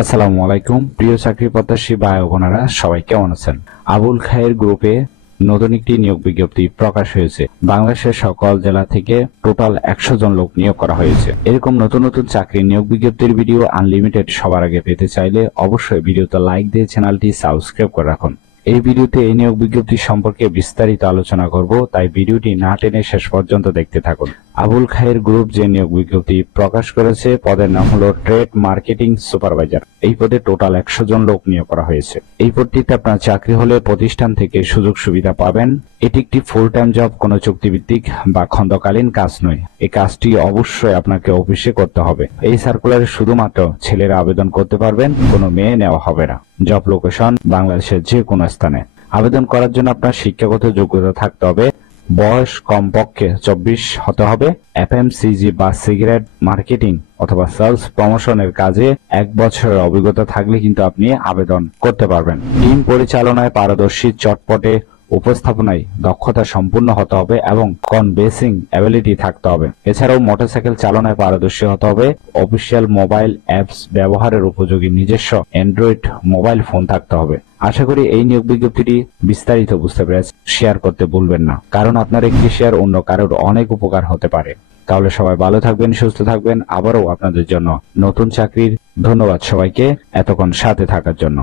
আসসালামু আলাইকুম প্রিয় চাকরি প্রত্যাশী ভাই ও বোনেরা, সবাই কেমন আছেন? আবুল খায়ের গ্রুপে নতুন একটি নিয়োগ বিজ্ঞপ্তি প্রকাশ হয়েছে। বাংলাদেশের সকল জেলা থেকে টোটাল 100 জন লোক নিয়োগ করা হয়েছে। এরকম নতুন নতুন চাকরি নিয়োগ বিজ্ঞপ্তির ভিডিও আনলিমিটেড সবার আগে পেতে চাইলে অবশ্যই ভিডিওতে লাইক দিয়ে চ্যানেলটি সাবস্ক্রাইব করে রাখুন। এই ভিডিওতে এই নিয়োগ বিজ্ঞপ্তি সম্পর্কে বিস্তারিত আলোচনা করব, তাই ভিডিওটি না টেনে শেষ পর্যন্ত দেখতে থাকুন। আবুল খায়ের গ্রুপ যে নিয়োগ বিজ্ঞপ্তি প্রকাশ করেছে, পদের নাম হলো ট্রেড মার্কেটিং সুপারভাইজার। এই পদে টোটাল 100 জন লোক নিয়োগ করা হয়েছে। এই পদটিতে আপনার চাকরি হলে প্রতিষ্ঠান থেকে সুযোগ সুবিধা পাবেন। এটি একটি ফুল টাইম জব, কোনো চুক্তিভিত্তিক বা খণ্ডকালীন কাজ নয়। এই কাজটি অবশ্যই আপনাকে অফিসে করতে হবে। এই সার্কুলারে শুধুমাত্র ছেলেরা আবেদন করতে পারবেন, কোনো মেয়ে নেওয়া হবে না। জব লোকেশন বাংলাদেশের যে কোনো স্থানে। আবেদন করার জন্য আপনার শিক্ষাগত যোগ্যতা থাকতে হবে। বয়স কমপক্ষে 24 হতে হবে। এফএমসিজি বা সিগারেট মার্কেটিং অথবা সেলস প্রমোশনের কাজে 1 বছরের অভিজ্ঞতা থাকলে কিন্তু আপনি আবেদন করতে পারবেন। টিম পরিচালনায় পারদর্শী, চটপটে উপস্থাপনায় দক্ষতা সম্পূর্ণ হতে হবে এবং কনভেন্সিং অ্যাবিলিটি থাকতে হবে। এছাড়াও মোটরসাইকেল চালনায় পারদর্শী হতে হবে। অফিসিয়াল মোবাইল অ্যাপস ব্যবহারের উপযোগী নিজস্ব অ্যান্ড্রয়েড মোবাইল ফোন থাকতে হবে। আশা করি এই নিয়োগ বিজ্ঞপ্তিটি বিস্তারিত বুঝতে পেরেছেন। শেয়ার করতে ভুলবেন না, কারণ আপনার একটি শেয়ার অন্য কারোর অনেক উপকার হতে পারে। তাহলে সবাই ভালো থাকবেন, সুস্থ থাকবেন। আবারও আপনাদের জন্য নতুন চাকরির ধন্যবাদ সবাইকে এতক্ষণ সাথে থাকার জন্য।